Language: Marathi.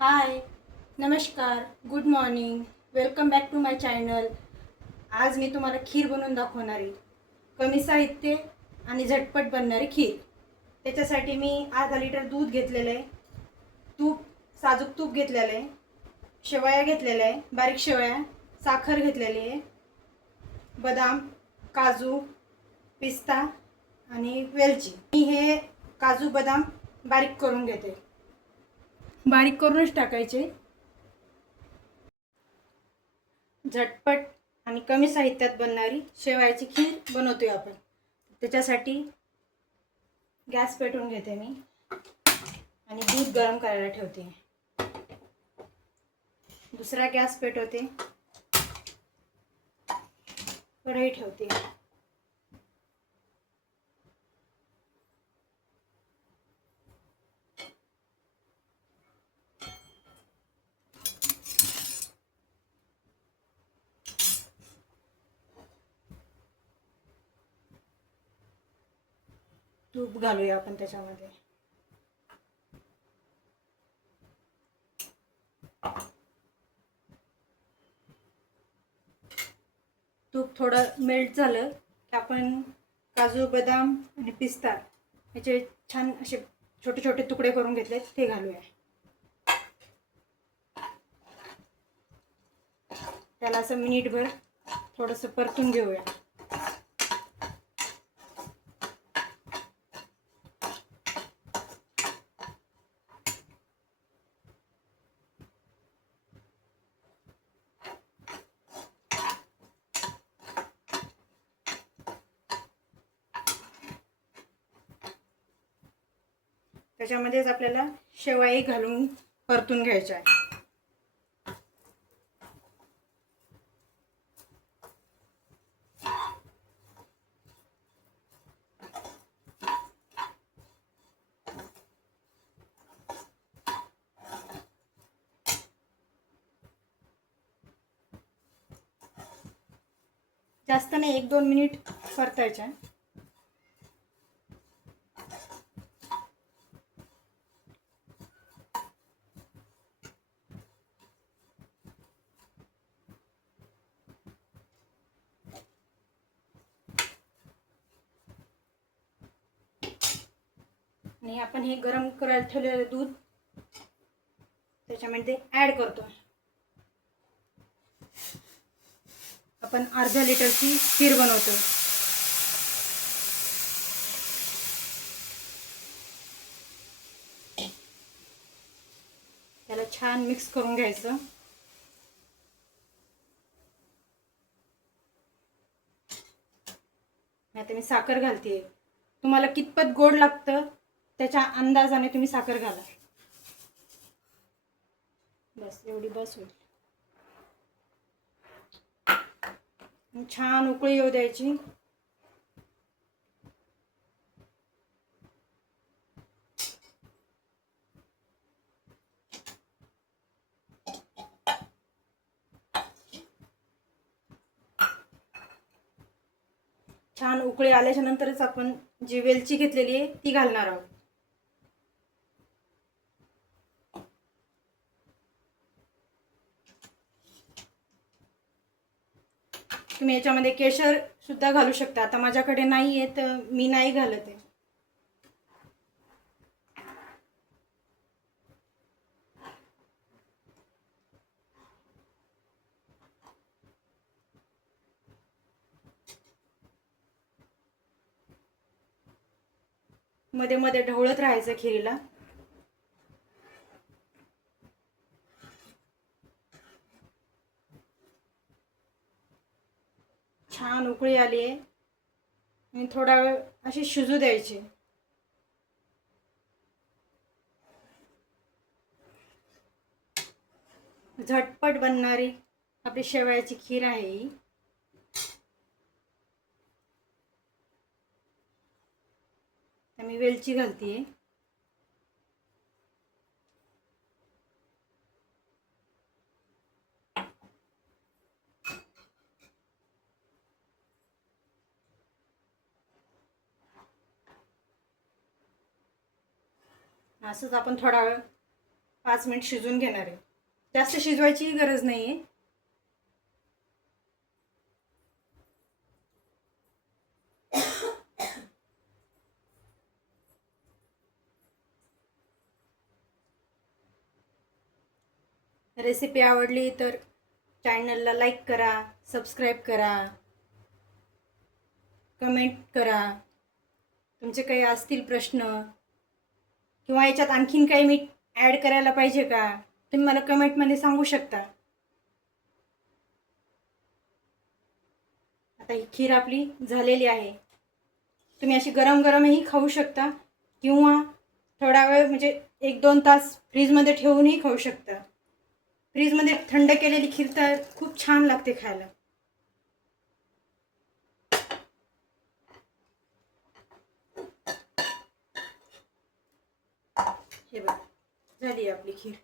हाय, नमस्कार, good morning, welcome back to my channel. आज मी तुम्हाला खीर बनवून दाखवणार आहे. कमी साहित्य आणि झटपट बनणारी खीर. त्याच्यासाठी मी अर्धा लिटर दूध घेतलेलं आहे, साजूक तूप घेतलेलं आहे, शेवया घेतलेल्या आहे, बारीक शेवया, साखर घेतलेली आहे, बदाम, काजू, पिस्ता आणि वेलची. मी हे काजू बदाम बारीक करून घेते. बारीक करूनच टाकायचे. झटपट आणि कमी साहित्यात बनणारी शेवयाची खीर बनवतोय आपण. त्याच्यासाठी गॅस पेटवून घेते मी आणि दूध गरम करायला ठेवते. दुसरा गॅस पेटवते, कढई ठेवते. तूप घालूया आपण त्याच्यामध्ये. तूप थोडं मेल्ट झालं की आपण काजू बदाम आणि पिस्ता याचे छान असे छोटे छोटे तुकडे करून घेतलेत ते घालूया. त्याला असं मिनिटभर थोडंसं परतून घेऊया. त्याच्यामध्येच आपल्याला शेवया घालून परतून घ्यायच्या आहे. जास्त नाही, 1-2 मिनिट परतायच्या. आणि आपण हे गरम करायला ठेवलेलं दूध त्याच्यामध्ये ॲड करतो. आपण अर्ध्या लिटरची खीर बनवतो. त्याला छान मिक्स करून घ्यायचं. आता मी साखर घालते. तुम्हाला कितपत गोड लागतं त्याच्या अंदाजाने तुम्ही साखर घाला. बस एवढी बस होईल. छान उकळी येऊ द्यायची. छान उकळी आल्याच्या नंतरच आपण जी वेलची घेतलेली आहे ती घालणार आहोत. तुम्ही याच्यामध्ये केशर सुद्धा घालू शकता. आता माझ्याकडे नाही आहे तर मी नाही घालत आहे. मध्ये मध्ये ढवळत राहायचं खिरीला. छान उकळी आली आहे आणि थोडा वेळ अशी शिजू द्यायची. झटपट बनणारी आपली शेवयाची खीर आहे ही. मी वेलची घालते. असंच आपण थोडा वेळ 5 मिनिट शिजवून घेणार आहे. जास्त शिजवायची गरज नाही आहे. रेसिपी आवडली तर चॅनलला लाईक करा, सबस्क्राईब करा, कमेंट करा. तुमचे काही असतील प्रश्न किंवा याच्यात आणखीन काही मी ॲड करायला पाहिजे का, तुम्ही मला कमेंटमध्ये सांगू शकता. आता ही खीर आपली झालेली आहे. तुम्ही अशी गरम गरमही खाऊ शकता किंवा थोडा वेळ म्हणजे 1-2 तास फ्रीजमध्ये ठेवूनही खाऊ शकता. फ्रीजमध्ये थंड केलेली खीर तर खूप छान लागते खायला. हे बघा, झाली आपली खीर.